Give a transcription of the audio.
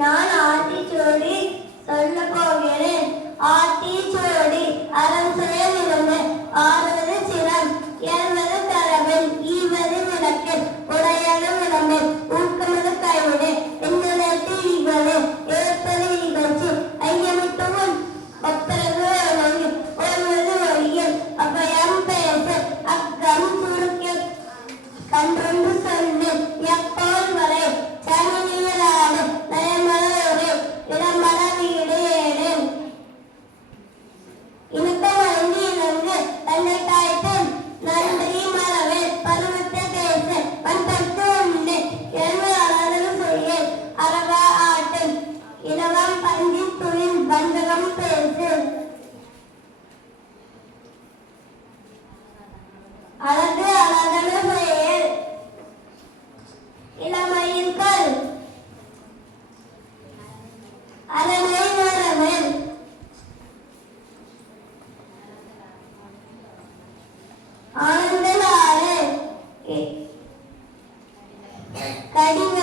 நான் ஆத்திச்சூடி சொல்ல போகிறேன். ஆத்திச்சூடி அறம் செயல் இருந்து ஆறுவது சிரம், ஏழ்வது கரவில், ஈவது விளக்கு, உடையது விளம்பு, ஊக்கமது கைவிடு, எண்ணத்து ஈவது, ஏற்பது இகழ்ச்சி, ஐயமிட்டு முன் ஒத்தரவு ஒழுங்கு, ஓய்வது ஒழியல், அபயம் பேசு, அக்கம் சுருக்க கன்றொன்று சொல்லு, எப்போல் வரை சனியலாடு, நயமலோடு இடமல வீடு ஏடு. இணக்கமடைந்து இணங்கு தன்னை தாய்த்து நன்றி மறவே பருவத்தை பேசு, பண்பட்டு உண்டு எழுவு அளவு செய்ய அரவா ஆட்டு, இளவம் பந்தி துயின் பந்தகம் பேசு. அழகு அழகன செயல் இளமையின் கல், அரணை நரவன், ஆனந்த நாடு, கடின